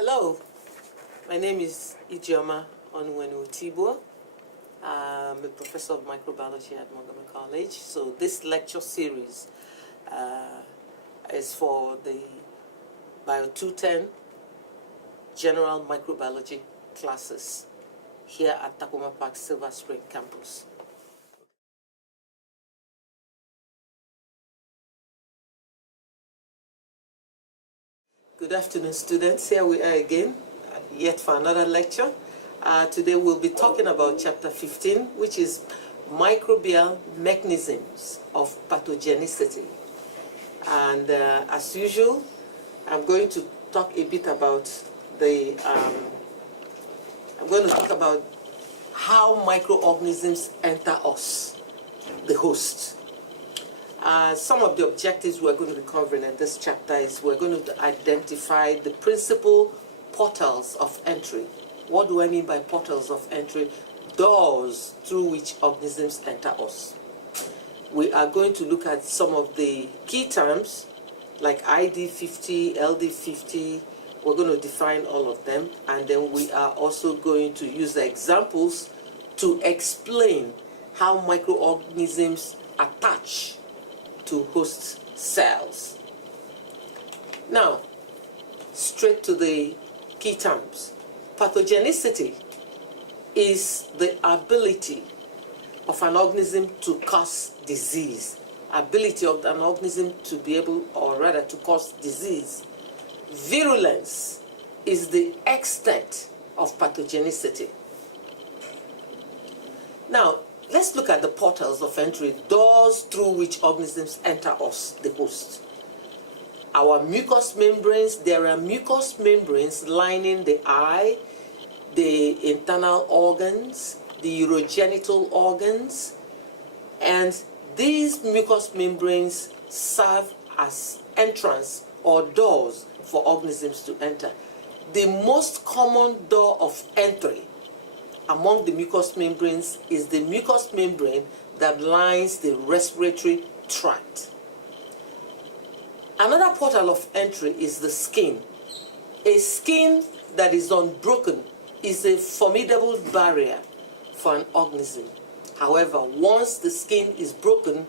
Hello, my name is Ijeoma N. Otigbuo. I'm a professor of microbiology at Montgomery College. So this lecture series is for the Bio 210 General Microbiology classes here at Takoma Park Silver Spring campus. Good afternoon, students. Here we are again, yet for another lecture. Today we'll be talking about chapter 15, which is microbial mechanisms of pathogenicity. And as usual, I'm going to talk a bit about how microorganisms enter us, the host. Some of the objectives we're going to be covering in this chapter is we're going to identify the principal portals of entry. What do I mean by portals of entry? Doors through which organisms enter us. We are going to look at some of the key terms like ID50, LD50. We're going to define all of them, and then we are also going to use examples to explain how microorganisms attach to host cells. Now, straight to the key terms. Pathogenicity is the ability of an organism to cause disease. Ability of an organism to be able, or rather to cause disease. Virulence is the extent of pathogenicity. Now, let's look at the portals of entry, doors through which organisms enter us, the host. Our mucous membranes, there are mucous membranes lining the eye, the internal organs, the urogenital organs, and these mucous membranes serve as entrance or doors for organisms to enter. The most common door of entry among the mucous membranes is the mucous membrane that lines the respiratory tract. Another portal of entry is the skin. A skin that is unbroken is a formidable barrier for an organism. However, once the skin is broken,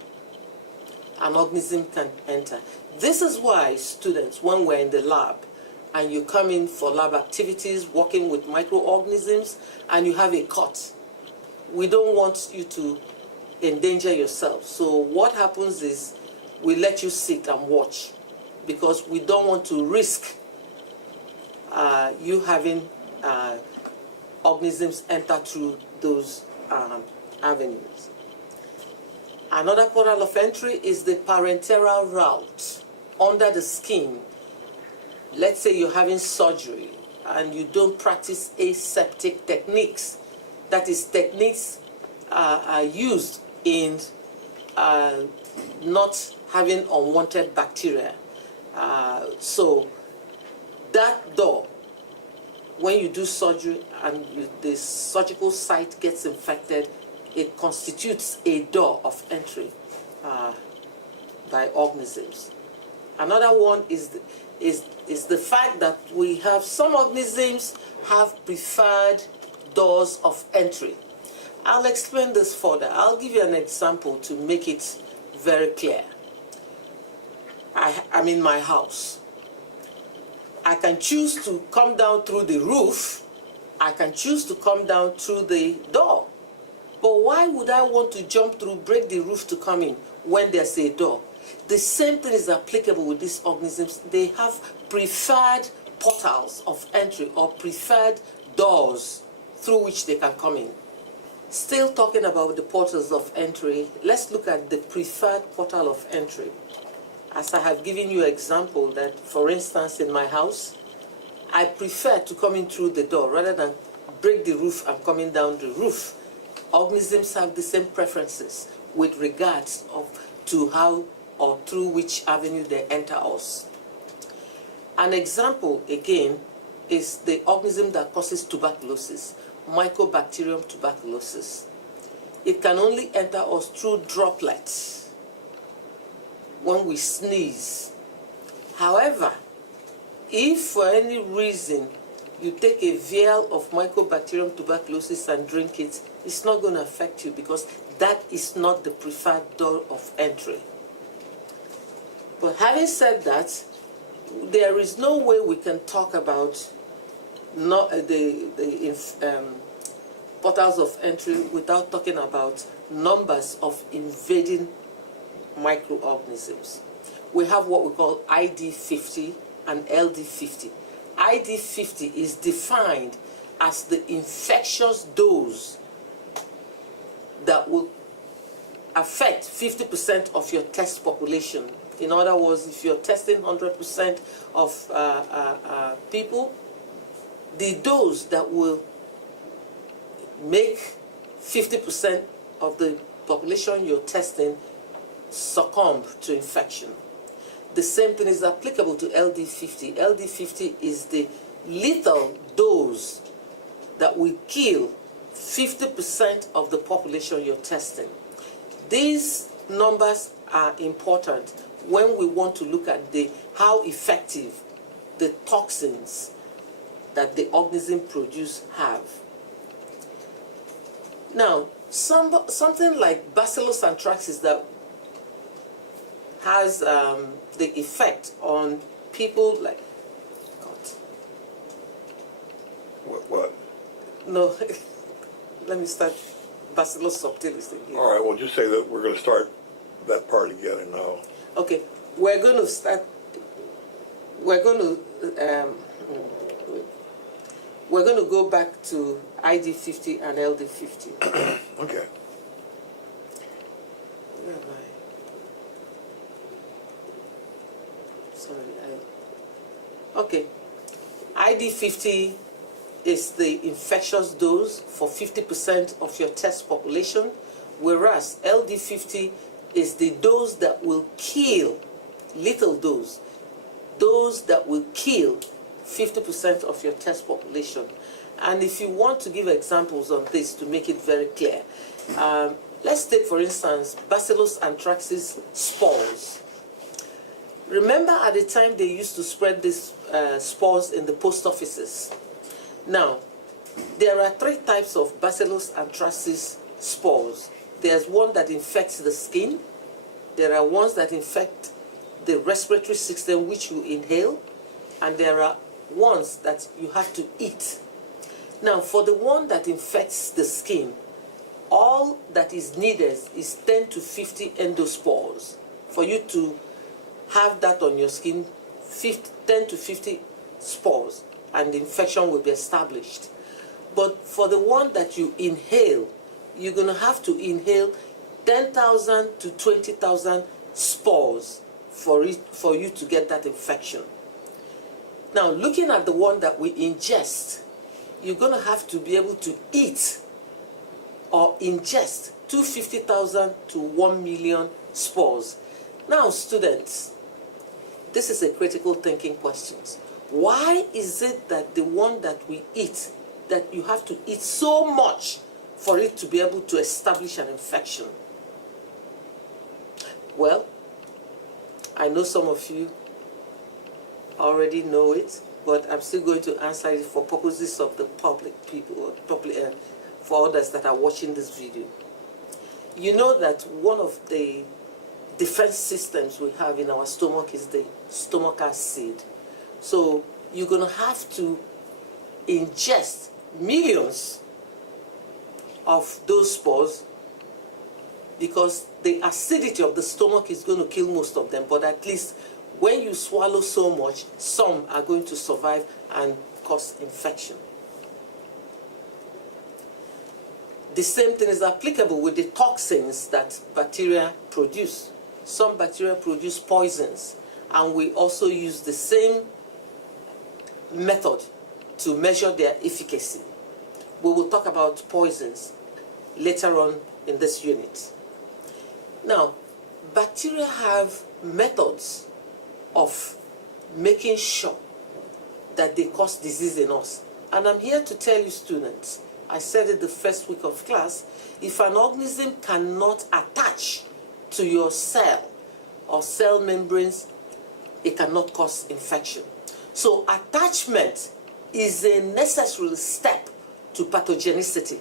an organism can enter. This is why, students, when we're in the lab, and you come in for lab activities working with microorganisms and you have a cut, we don't want you to endanger yourself. So what happens is we let you sit and watch because we don't want to risk you having organisms enter through those avenues. Another portal of entry is the parenteral route under the skin. Let's say you're having surgery and you don't practice aseptic techniques. That is, techniques are used in not having unwanted bacteria. So that door, when you do surgery and the surgical site gets infected, it constitutes a door of entry by organisms. Another one is the fact that we have some organisms have preferred doors of entry. I'll explain this further. I'll give you an example to make it very clear. I'm in my house. I can choose to come down through the roof. I can choose to come down through the door. But why would I want to jump through, break the roof to come in when there's a door? The same thing is applicable with these organisms. They have preferred portals of entry or preferred doors through which they can come in. Still talking about the portals of entry, let's look at the preferred portal of entry. As I have given you an example that, for instance, in my house, I prefer to come in through the door rather than break the roof and coming down the roof. Organisms have the same preferences with regards to how or through which avenue they enter us. An example, again, is the organism that causes tuberculosis, Mycobacterium tuberculosis. It can only enter us through droplets when we sneeze. However, if for any reason you take a vial of Mycobacterium tuberculosis and drink it, it's not going to affect you because that is not the preferred door of entry. But having said that, there is no way we can talk about portals of entry without talking about numbers of invading microorganisms. We have what we call ID50 and LD50. ID50 is defined as the infectious dose that will affect 50% of your test population. In other words, if you're testing 100% of people, the dose that will make 50% of the population you're testing succumb to infection. The same thing is applicable to LD50. LD50 is the lethal dose that will kill 50% of the population you're testing. These numbers are important when we want to look at how effective the toxins that the organism produce have. Now, something like Bacillus anthracis that has the effect on people like... What? No, let me start Bacillus subtilis again. All right, well, just say that we're going to start that part again now. Okay, we're going to go back to ID50 and LD50. Okay. Where am I? Sorry, okay. ID50 is the infectious dose for 50% of your test population, whereas LD50 is the dose that will kill, lethal dose that will kill 50% of your test population. And if you want to give examples on this to make it very clear, let's take, for instance, Bacillus anthracis spores. Remember at the time they used to spread these spores in the post offices. Now, there are 3 types of Bacillus anthracis spores. There's one that infects the skin. There are ones that infect the respiratory system, which you inhale. And there are ones that you have to eat. Now, for the one that infects the skin, all that is needed is 10 to 50 endospores for you to have that on your skin, 10 to 50 spores, and the infection will be established. But for the one that you inhale, you're going to have to inhale 10,000 to 20,000 spores for you to get that infection. Now, looking at the one that we ingest, you're going to have to be able to eat or ingest 250,000 to 1 million spores. Now, students, this is a critical thinking question. Why is it that the one that we eat, that you have to eat so much for it to be able to establish an infection? Well, I know some of you already know it, but I'm still going to answer it for purposes of the public people, or for others that are watching this video. You know that one of the defense systems we have in our stomach is the stomach acid. So you're going to have to ingest millions of those spores because the acidity of the stomach is going to kill most of them, but at least when you swallow so much, some are going to survive and cause infection. The same thing is applicable with the toxins that bacteria produce. Some bacteria produce poisons, and we also use the same method to measure their efficacy. We will talk about poisons later on in this unit. Now, bacteria have methods of making sure that they cause disease in us. And I'm here to tell you, students, I said it the first week of class, if an organism cannot attach to your cell or cell membranes, it cannot cause infection. So attachment is a necessary step to pathogenicity.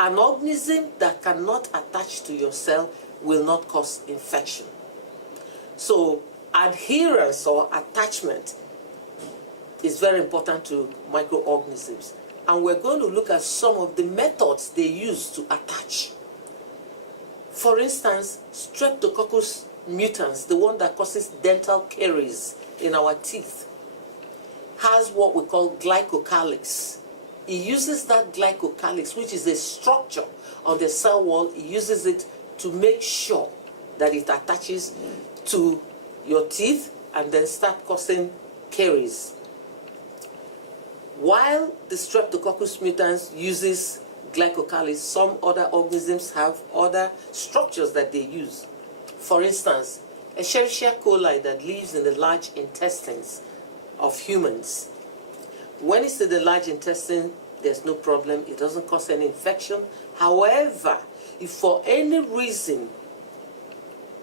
An organism that cannot attach to your cell will not cause infection. So adherence or attachment is very important to microorganisms. And we're going to look at some of the methods they use to attach. For instance, Streptococcus mutans, the one that causes dental caries in our teeth, has what we call glycocalyx. It uses that glycocalyx, which is a structure on the cell wall. It uses it to make sure that it attaches to your teeth and then start causing caries. While the Streptococcus mutans uses glycocalyx, some other organisms have other structures that they use. For instance, Escherichia coli that lives in the large intestines of humans. When it's in the large intestine, there's no problem. It doesn't cause any infection. However, if for any reason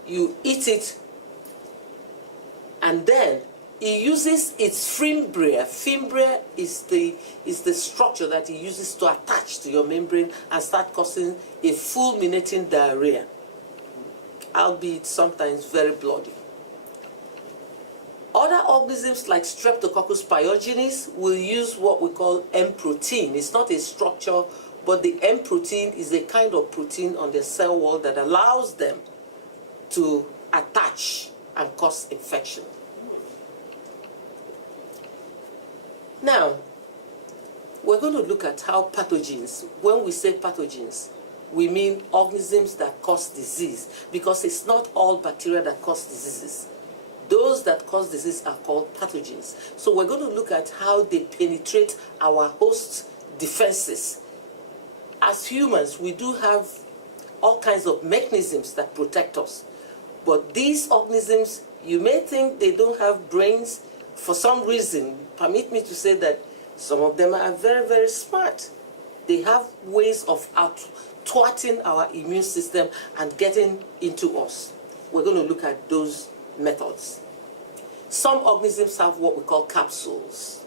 you eat it and then it uses its fimbria. Fimbria is the structure that it uses to attach to your membrane and start causing a fulminating diarrhea, albeit sometimes very bloody. Other organisms like Streptococcus Pyogenes will use what we call M protein. It's not a structure, but the M protein is a kind of protein on the cell wall that allows them to attach and cause infection. Now, we're going to look at how pathogens, when we say pathogens, we mean organisms that cause disease, because it's not all bacteria that cause diseases. Those that cause disease are called pathogens. So we're going to look at how they penetrate our host defenses. As humans, we do have all kinds of mechanisms that protect us. But these organisms, you may think they don't have brains. For some reason, permit me to say that some of them are very, very smart. They have ways of thwarting our immune system and getting into us. We're going to look at those methods. Some organisms have what we call capsules.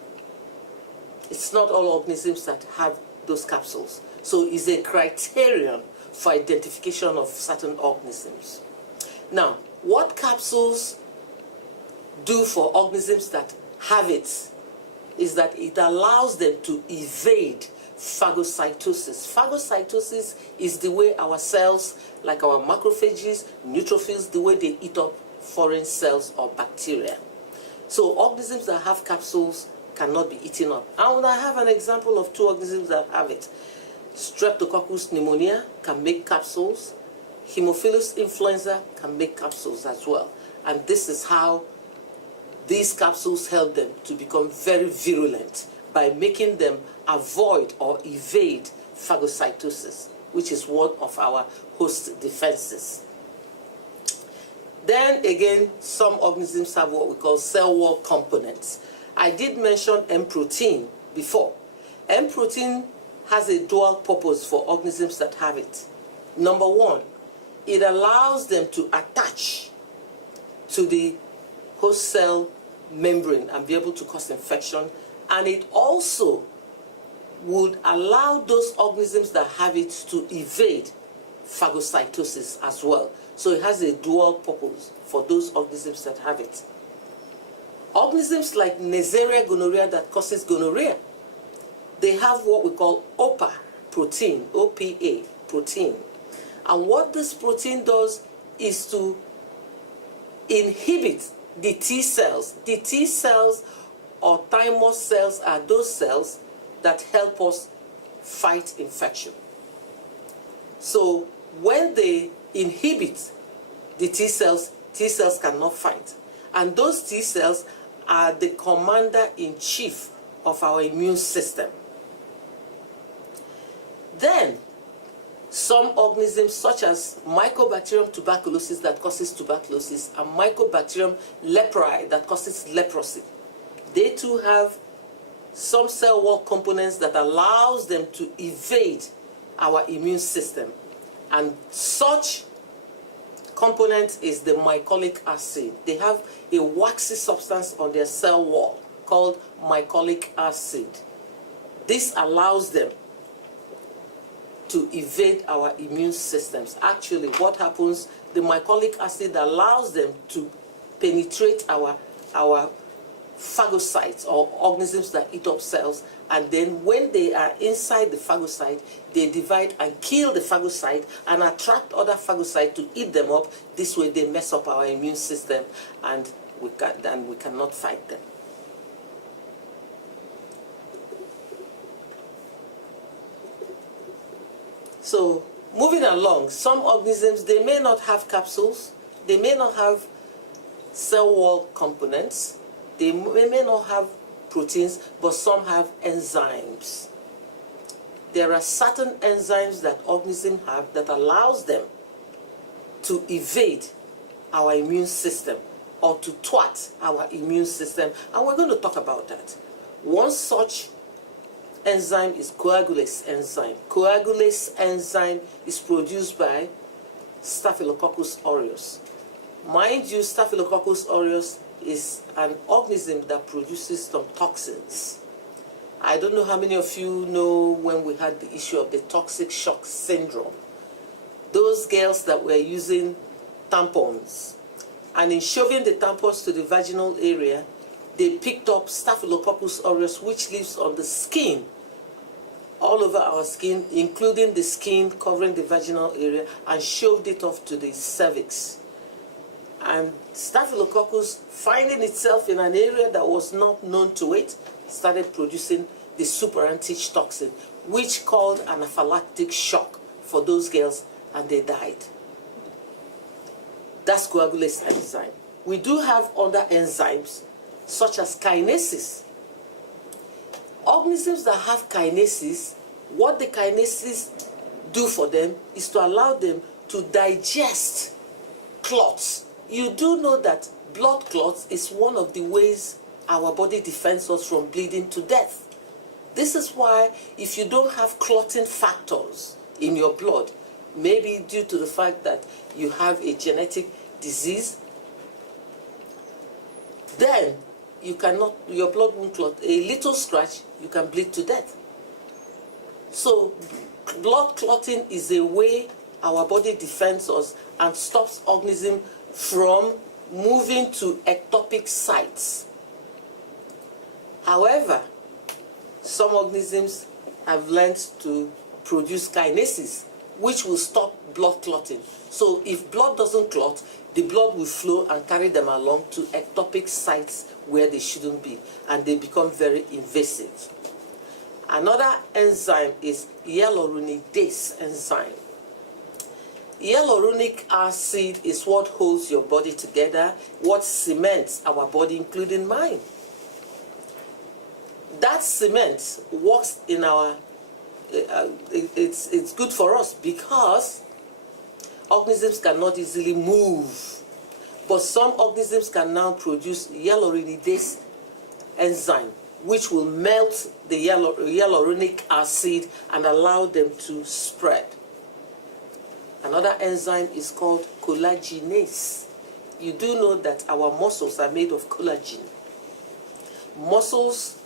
It's not all organisms that have those capsules. So it's a criterion for identification of certain organisms. Now, what capsules do for organisms that have it is that it allows them to evade phagocytosis. Phagocytosis is the way our cells, like our macrophages, neutrophils, the way they eat up foreign cells or bacteria. So organisms that have capsules cannot be eaten up. And I have an example of two organisms that have it. Streptococcus pneumonia can make capsules. Haemophilus influenza can make capsules as well. And this is how these capsules help them to become very virulent by making them avoid or evade phagocytosis, which is one of our host defenses. Then again, some organisms have what we call cell wall components. I did mention M protein before. M protein has a dual purpose for organisms that have it. Number one, it allows them to attach to the host cell membrane and be able to cause infection, and it also would allow those organisms that have it to evade phagocytosis as well. So it has a dual purpose for those organisms that have it. Organisms like Neisseria gonorrhea that causes gonorrhea, they have what we call OPA protein, OPA protein. And what this protein does is to inhibit the T cells. The T cells or thymus cells are those cells that help us fight infection. So when they inhibit the T cells cannot fight. And those T cells are the commander-in-chief of our immune system. Then, some organisms such as Mycobacterium tuberculosis that causes tuberculosis and Mycobacterium leprae that causes leprosy, they too have some cell wall components that allows them to evade our immune system. And such component is the mycolic acid. They have a waxy substance on their cell wall called mycolic acid. This allows them to evade our immune systems. Actually, what happens, the mycolic acid allows them to penetrate our phagocytes, or organisms that eat up cells, and then when they are inside the phagocyte, they divide and kill the phagocyte and attract other phagocytes to eat them up. This way they mess up our immune system, and we cannot fight them. So, moving along, some organisms, they may not have capsules, they may not have cell wall components, they may not have proteins, but some have enzymes. There are certain enzymes that organisms have that allows them to evade our immune system or to thwart our immune system, and we're going to talk about that. One such enzyme is coagulase enzyme. Coagulase enzyme is produced by Staphylococcus aureus. Mind you, Staphylococcus aureus is an organism that produces some toxins. I don't know how many of you know when we had the issue of the toxic shock syndrome. Those girls that were using tampons, and in shoving the tampons to the vaginal area, they picked up Staphylococcus aureus, which lives on the skin, all over our skin, including the skin covering the vaginal area, and shoved it off to the cervix. And Staphylococcus, finding itself in an area that was not known to it, started producing the superantitoxin, which caused anaphylactic shock for those girls, and they died. That's coagulase enzyme. We do have other enzymes, such as kinases. Organisms that have kinases, what the kinases do for them is to allow them to digest clots. You do know that blood clots is one of the ways our body defends us from bleeding to death. This is why if you don't have clotting factors in your blood, maybe due to the fact that you have a genetic disease, then you cannot, your blood won't clot. A little scratch, you can bleed to death. So blood clotting is a way our body defends us and stops organisms from moving to ectopic sites. However, some organisms have learned to produce kinases, which will stop blood clotting. So if blood doesn't clot, the blood will flow and carry them along to ectopic sites where they shouldn't be, and they become very invasive. Another enzyme is hyaluronidase enzyme. Hyaluronic acid is what holds your body together, what cements our body, including mine. That cement works in our, it's good for us because organisms cannot easily move. But some organisms can now produce hyaluronidase enzyme, which will melt the hyaluronic acid and allow them to spread. Another enzyme is called collagenase. You do know that our muscles are made of collagen. Muscles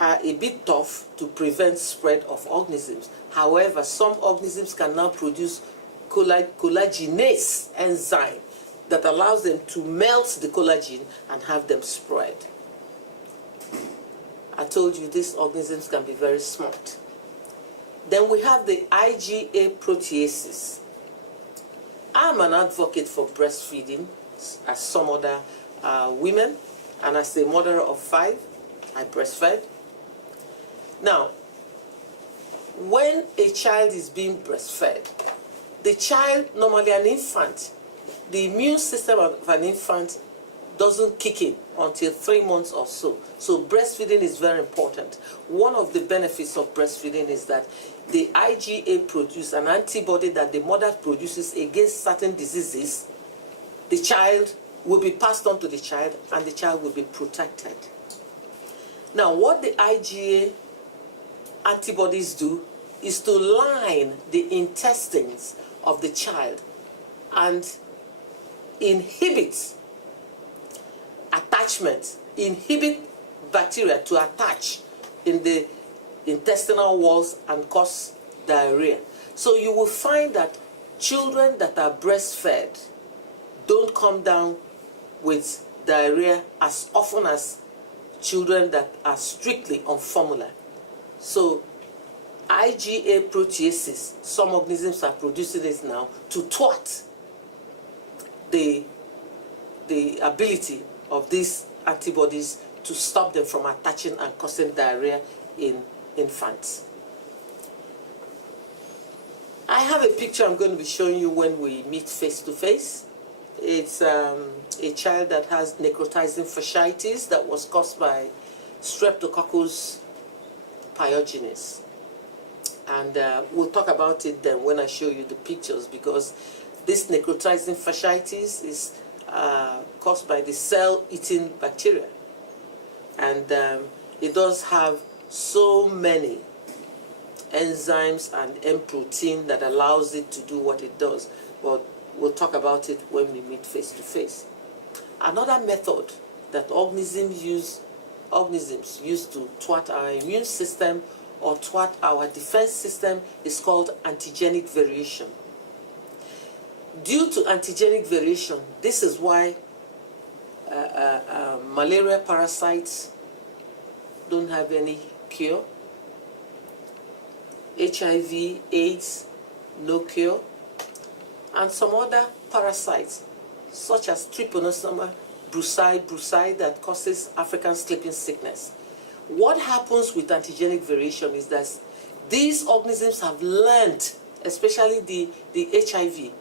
are a bit tough to prevent spread of organisms. However, some organisms can now produce collagenase enzyme that allows them to melt the collagen and have them spread. I told you these organisms can be very smart. Then we have the Igm Proteases. I'm an advocate for breastfeeding, as some other women, and as a mother of 5, I breastfed. Now, when a child is being breastfed, the child, normally an infant, the immune system of an infant doesn't kick in until 3 months or so. So breastfeeding is very important. One of the benefits of breastfeeding is that the IgA produces an antibody that the mother produces against certain diseases. The child will be passed on to the child, and the child will be protected. Now, what the IgA antibodies do is to line the intestines of the child and inhibit attachment, inhibit bacteria to attach in the intestinal walls and cause diarrhea. So you will find that children that are breastfed don't come down with diarrhea as often as children that are strictly on formula. So Igm Proteases, some organisms are producing it now to thwart the ability of these antibodies to stop them from attaching and causing diarrhea in infants. I have a picture I'm going to be showing you when we meet face to face. It's a child that has necrotizing fasciitis that was caused by Streptococcus Pyogenes. And we'll talk about it then when I show you the pictures, because this necrotizing fasciitis is caused by the cell-eating bacteria. And it does have so many enzymes and M protein that allows it to do what it does. But we'll talk about it when we meet face to face. Another method that organisms use to thwart our immune system or thwart our defense system is called antigenic variation. Due to antigenic variation, this is why malaria parasites don't have any cure. HIV, AIDS, no cure. And some other parasites, such as Trypanosoma brucei that causes African sleeping sickness. What happens with antigenic variation is that these organisms have learned, especially the HIV,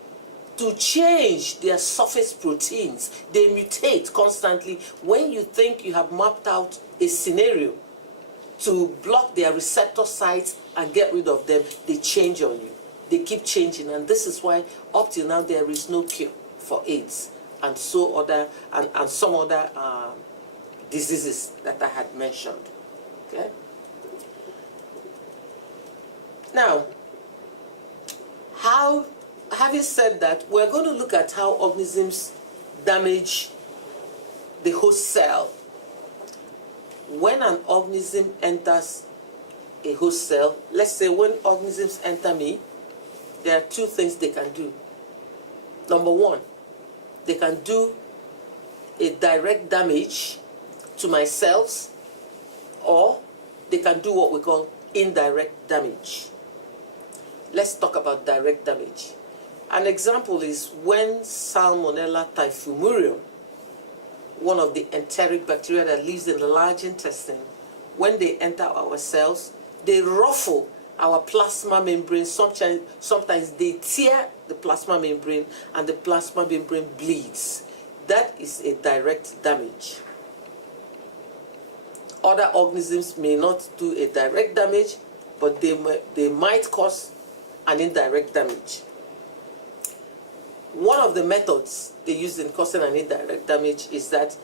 to change their surface proteins. They mutate constantly. When you think you have mapped out a scenario to block their receptor sites and get rid of them, they change on you. They keep changing, and this is why up till now there is no cure for AIDS and some other diseases that I had mentioned. Okay. Now, having said that, we're going to look at how organisms damage the host cell. When an organism enters a host cell, let's say when organisms enter me, there are two things they can do. Number one, they can do a direct damage to my cells, or they can do what we call indirect damage. Let's talk about direct damage. An example is when Salmonella typhimurium, one of the enteric bacteria that lives in the large intestine, when they enter our cells, they ruffle our plasma membrane. Sometimes they tear the plasma membrane and the plasma membrane bleeds. That is a direct damage. Other organisms may not do a direct damage, but they might cause an indirect damage. One of the methods they use in causing an indirect damage is that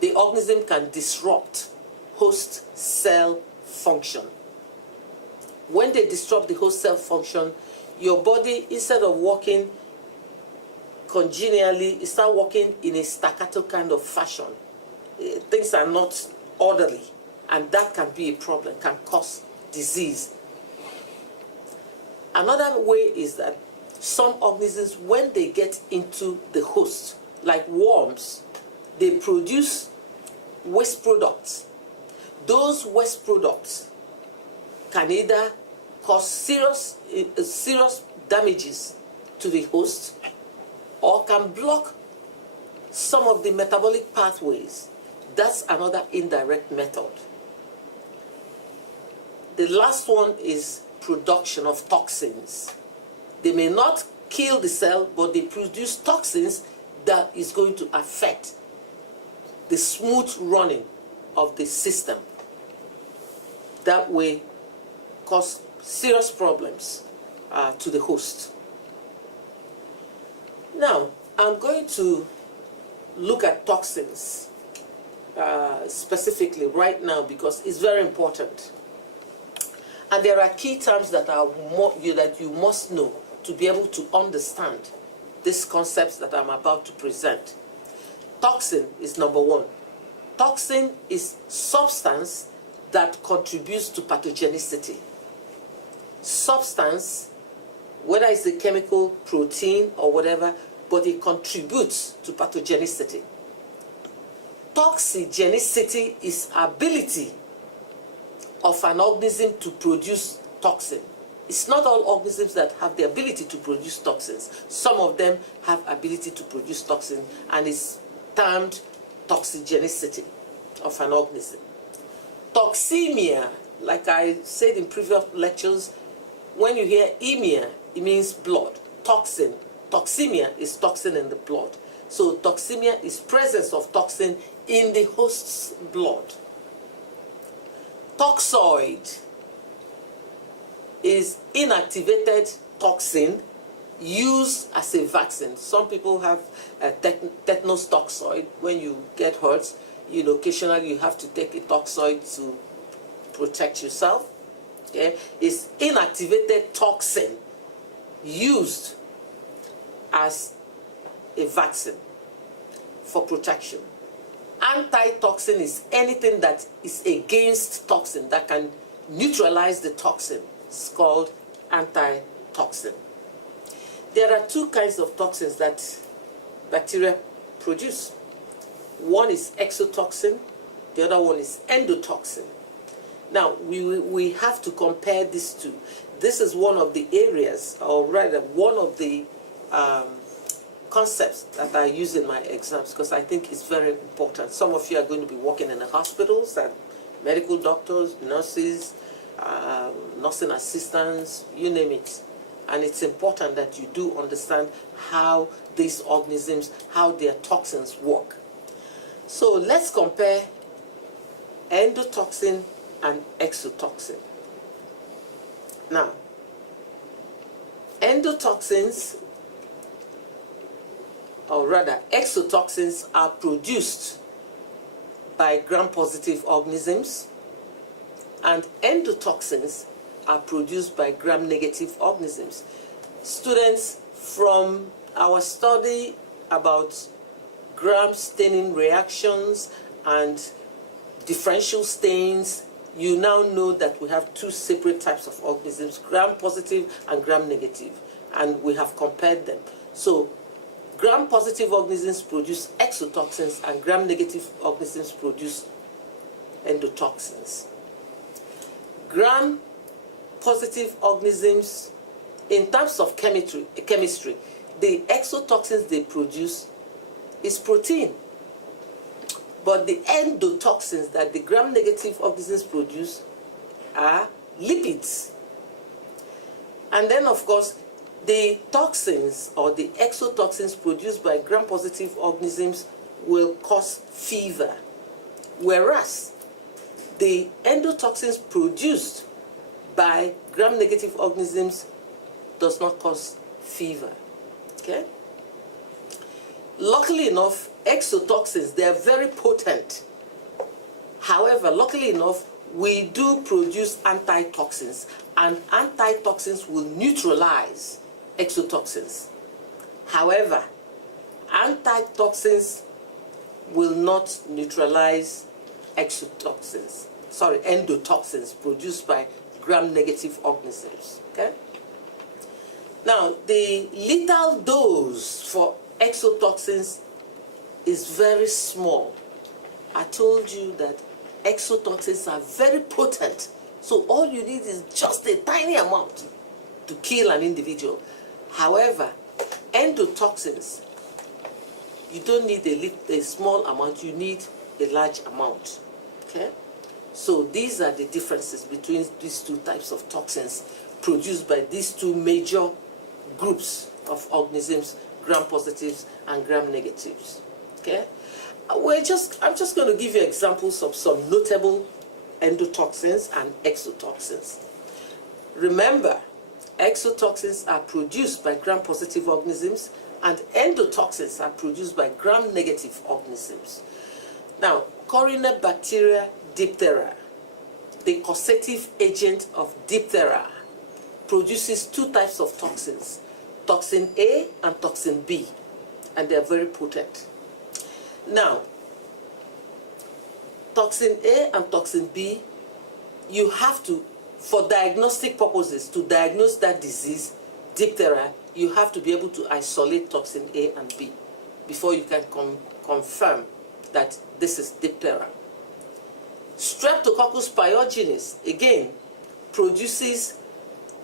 the organism can disrupt host cell function. When they disrupt the host cell function, your body, instead of working congenially, it starts working in a staccato kind of fashion. Things are not orderly, and that can be a problem, can cause disease. Another way is that some organisms, when they get into the host, like worms, they produce waste products. Those waste products can either cause serious damages to the host, or can block some of the metabolic pathways. That's another indirect method. The last one is production of toxins. They may not kill the cell, but they produce toxins that is going to affect the smooth running of the system. That way, cause serious problems to the host. Now, I'm going to look at toxins specifically right now because it's very important. And there are key terms that you must know to be able to understand these concepts that I'm about to present. Toxin is number one. Toxin is substance that contributes to pathogenicity. Substance, whether it's a chemical, protein, or whatever, but it contributes to pathogenicity. Toxigenicity is ability of an organism to produce toxin. It's not all organisms that have the ability to produce toxins. Some of them have ability to produce toxin, and it's termed toxigenicity of an organism. Toxemia, like I said in previous lectures, when you hear emia, it means blood. Toxin, toxemia is toxin in the blood. So toxemia is presence of toxin in the host's blood. Toxoid is inactivated toxin used as a vaccine. Some people have a tetanus toxoid. When you get hurt, occasionally you have to take a toxoid to protect yourself. Okay? It's inactivated toxin used as a vaccine for protection. Antitoxin is anything that is against toxin, that can neutralize the toxin. It's called antitoxin. There are two kinds of toxins that bacteria produce. One is exotoxin, the other one is endotoxin. Now, we have to compare these two. This is one of the areas, or rather one of the concepts that I use in my exams, because I think it's very important. Some of you are going to be working in the hospitals, and medical doctors, nurses, nursing assistants, you name it. And it's important that you do understand how these organisms, how their toxins work. So let's compare endotoxin and exotoxin. Now, endotoxins, or rather exotoxins, are produced by gram-positive organisms, and endotoxins are produced by gram-negative organisms. Students, from our study about gram staining reactions and differential stains, you now know that we have two separate types of organisms, gram-positive and gram-negative, and we have compared them. So gram-positive organisms produce exotoxins, and gram-negative organisms produce endotoxins. Gram-positive organisms, in terms of chemistry, the exotoxins they produce is protein. But the endotoxins that the gram-negative organisms produce are lipids. And then, of course, the toxins or the exotoxins produced by gram-positive organisms will cause fever, whereas the endotoxins produced by gram-negative organisms does not cause fever. Okay? Luckily enough, exotoxins, they are very potent. However, luckily enough, we do produce antitoxins, and antitoxins will neutralize exotoxins. However, antitoxins will not neutralize endotoxins produced by gram-negative organisms. Okay? Now, the lethal dose for exotoxins is very small. I told you that exotoxins are very potent, so all you need is just a tiny amount to kill an individual. However, endotoxins, you don't need a small amount, you need a large amount. Okay? So these are the differences between these two types of toxins produced by these two major groups of organisms, gram-positives and gram-negatives. Okay? I'm just going to give you examples of some notable endotoxins and exotoxins. Remember, exotoxins are produced by gram-positive organisms, and endotoxins are produced by gram-negative organisms. Now, Corynebacteria diphthera, the causative agent of diphthera, produces two types of toxins, toxin A and toxin B, and they are very potent. Now, toxin A and toxin B you have to, for diagnostic purposes, to diagnose that disease, diphtheria, you have to be able to isolate toxin A and B before you can confirm that this is diphtheria. Streptococcus pyogenes, again, produces,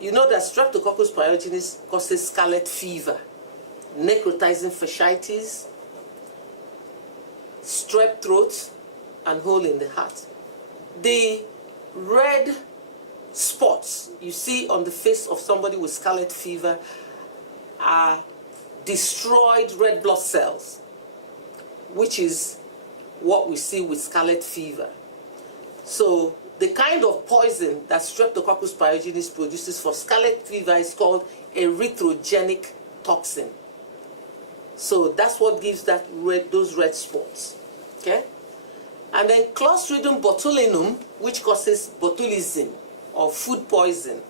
you know that Streptococcus pyogenes causes scarlet fever, necrotizing fasciitis, strep throat, and hole in the heart. The red spots you see on the face of somebody with scarlet fever are destroyed red blood cells, which is what we see with scarlet fever. So the kind of poison that Streptococcus pyogenes produces for scarlet fever is called erythrogenic toxin. So that's what gives that those red spots. Okay? And then Clostridium botulinum, which causes botulism or food poison,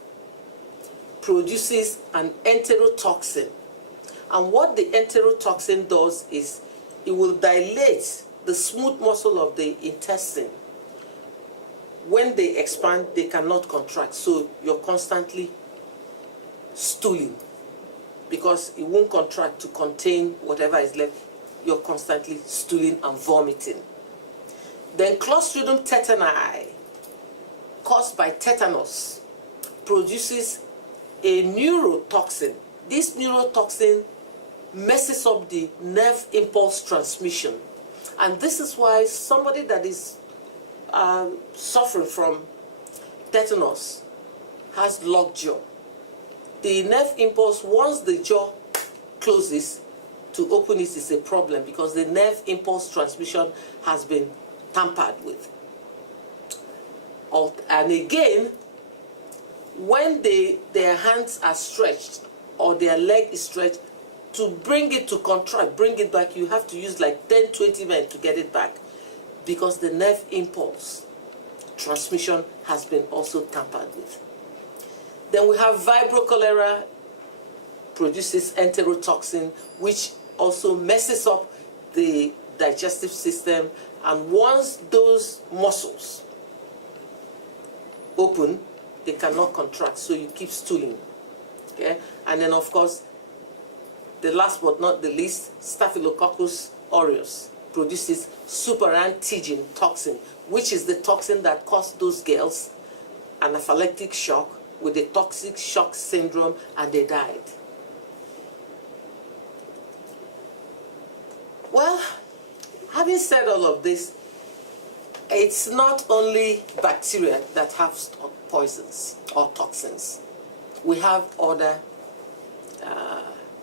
produces an enterotoxin. And what the enterotoxin does is it will dilate the smooth muscle of the intestine. When they expand, they cannot contract, so you're constantly stooling because it won't contract to contain whatever is left. You're constantly stooling and vomiting. Then Clostridium tetani, caused by tetanus, produces a neurotoxin. This neurotoxin messes up the nerve impulse transmission. And this is why somebody that is suffering from tetanus has locked jaw. The nerve impulse, once the jaw closes, to open it is a problem because the nerve impulse transmission has been tampered with. And again, when their hands are stretched or their leg is stretched, to bring it to contract, bring it back, you have to use like 10, 20 men to get it back because the nerve impulse transmission has been also tampered with. Then we have Vibrio cholera, produces enterotoxin, which also messes up the digestive system, and once those muscles open, they cannot contract, so you keep stooling. Okay? And then of course, the last but not the least, Staphylococcus aureus produces superantigen toxin, which is the toxin that caused those girls anaphylactic shock with a toxic shock syndrome, and they died. Well, having said all of this, it's not only bacteria that have poisons or toxins. We have other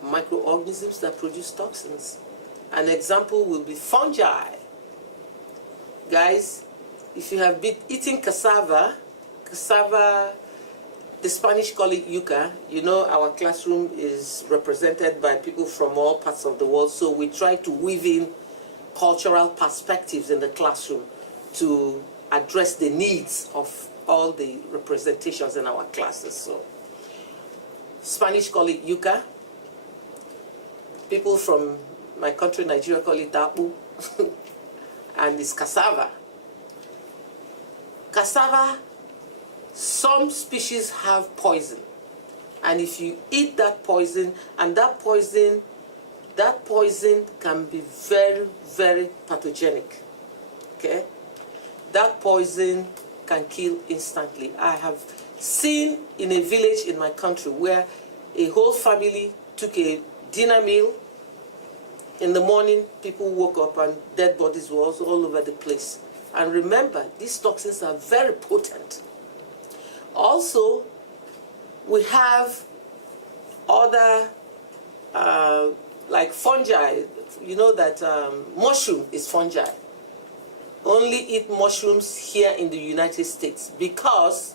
microorganisms that produce toxins. An example will be fungi. Guys, if you have been eating cassava, the Spanish call it yuca. You know, our classroom is represented by people from all parts of the world, so we try to weave in cultural perspectives in the classroom to address the needs of all the representations in our classes. So, Spanish call it yuca. People from my country, Nigeria, call it tapu, and it's cassava. Cassava, some species have poison, and if you eat that poison, and that poison can be very, very pathogenic. Okay, that poison can kill instantly. I have seen in a village in my country where a whole family took a dinner meal. In the morning, people woke up and dead bodies were also all over the place. And remember, these toxins are very potent. Also, we have other, like fungi. You know that mushroom is fungi. Only eat mushrooms here in the United States because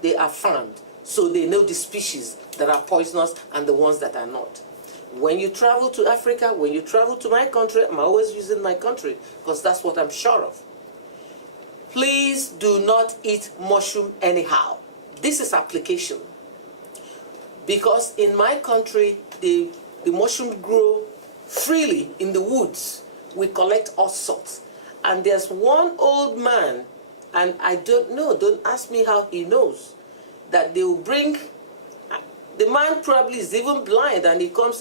they are farmed. So they know the species that are poisonous and the ones that are not. When you travel to Africa, when you travel to my country, I'm always using my country because that's what I'm sure of. Please do not eat mushroom anyhow. This is application. Because in my country, the mushroom grow freely in the woods. We collect all sorts. And there's one old man And I don't know, don't ask me how he knows, that they will bring, the man probably is even blind, and he comes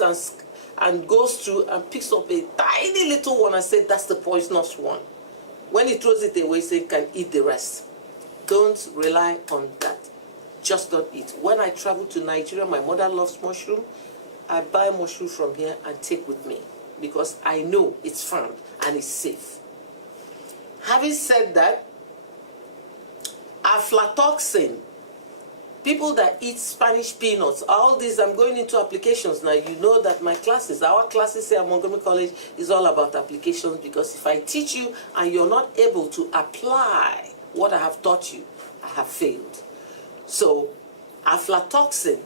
and goes through and picks up a tiny little one and says, that's the poisonous one. When he throws it away, he says, can eat the rest. Don't rely on that. Just don't eat. When I travel to Nigeria, my mother loves mushroom. I buy mushroom from here and take with me, because I know it's found and it's safe. Having said that, aflatoxin, people that eat Spanish peanuts, all these, I'm going into applications now. You know that our classes here at Montgomery College is all about applications, because if I teach you and you're not able to apply what I have taught you, I have failed. So, aflatoxin,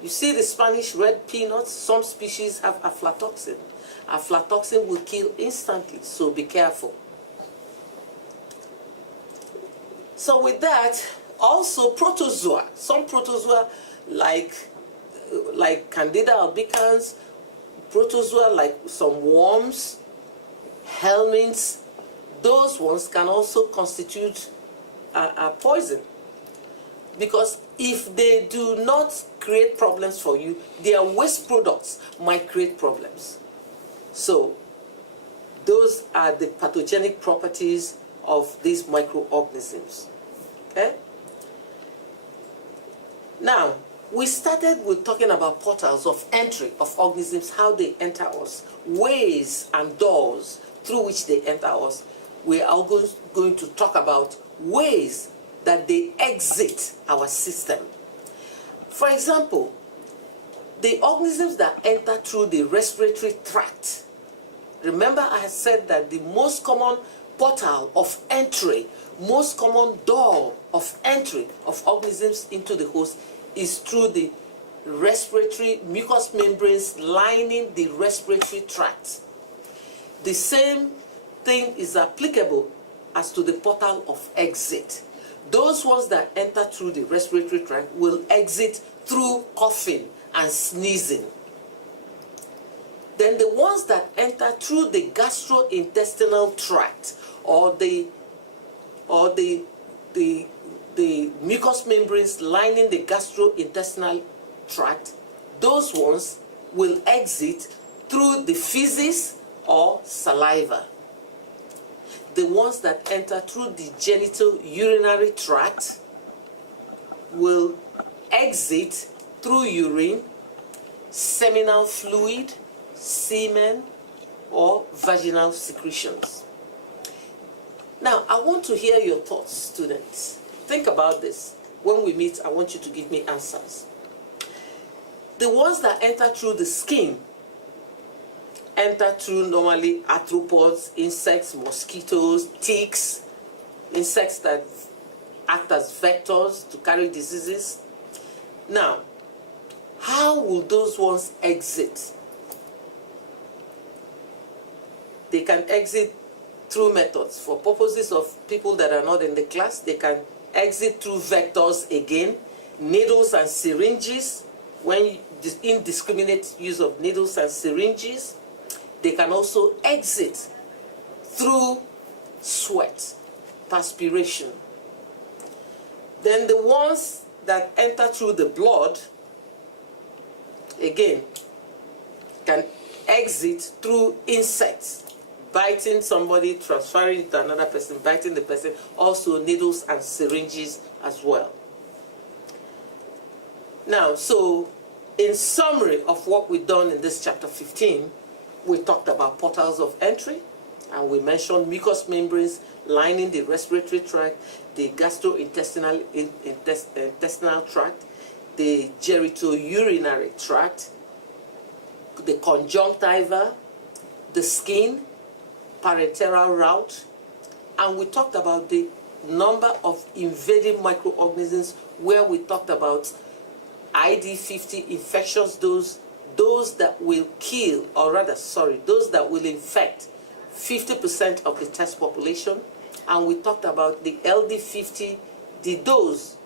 you see the Spanish red peanuts, some species have aflatoxin. Aflatoxin will kill instantly, so be careful. So with that, also protozoa, some protozoa like Candida albicans, protozoa like some worms, helminths, those ones can also constitute a poison. Because if they do not create problems for you, their waste products might create problems. So those are the pathogenic properties of these microorganisms. Okay? Now, we started with talking about portals of entry of organisms, how they enter us, ways and doors through which they enter us. We are also going to talk about ways that they exit our system. For example, the organisms that enter through the respiratory tract. Remember, I had said that the most common portal of entry, most common door of entry of organisms into the host is through the respiratory mucous membranes lining the respiratory tract. The same thing is applicable as to the portal of exit. Those ones that enter through the respiratory tract will exit through coughing and sneezing. Then the ones that enter through the gastrointestinal tract or the mucous membranes lining the gastrointestinal tract, those ones will exit through the feces or saliva. The ones that enter through the genital urinary tract will exit through urine, seminal fluid, semen, or vaginal secretions. Now, I want to hear your thoughts, students. Think about this. When we meet, I want you to give me answers. The ones that enter through the skin enter through normally arthropods, insects, mosquitoes, ticks, insects that act as vectors to carry diseases. Now, how will those ones exit? They can exit through methods. For purposes of people that are not in the class, they can exit through vectors again, needles and syringes. When indiscriminate use of needles and syringes, they can also exit through sweat, perspiration. Then the ones that enter through the blood, again, can exit through insects, biting somebody, transferring it to another person, biting the person, also needles and syringes as well. Now, so in summary of what we've done in this chapter 15, we talked about portals of entry, and we mentioned mucous membranes lining the respiratory tract, the gastrointestinal intestinal tract, the genitourinary tract, the conjunctiva, the skin, parenteral route, and we talked about the number of invading microorganisms, where we talked about ID50 infectious dose, those that will kill, or rather, sorry, those that will infect 50% of the test population. And we talked about the LD50, the dose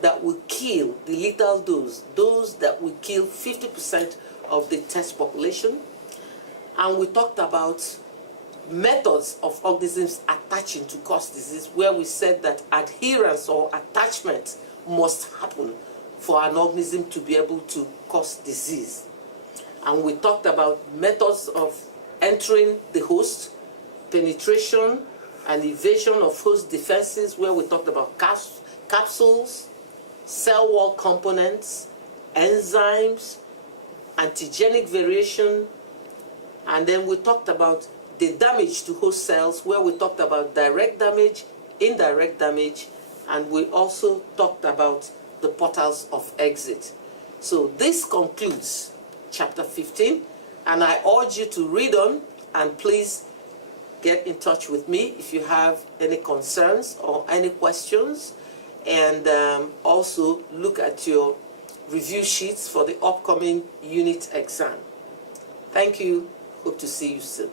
that will kill, the lethal dose, those that will kill 50% of the test population. And we talked about methods of organisms attaching to cause disease, where we said that adherence or attachment must happen for an organism to be able to cause disease. And we talked about methods of entering the host, penetration and evasion of host defenses, where we talked about capsules, cell wall components, enzymes, antigenic variation, and then we talked about the damage to host cells, where we talked about direct damage, indirect damage, and we also talked about the portals of exit. So this concludes chapter 15, and I urge you to read on, and please get in touch with me if you have any concerns or any questions, and also look at your review sheets for the upcoming unit exam. Thank you. Hope to see you soon.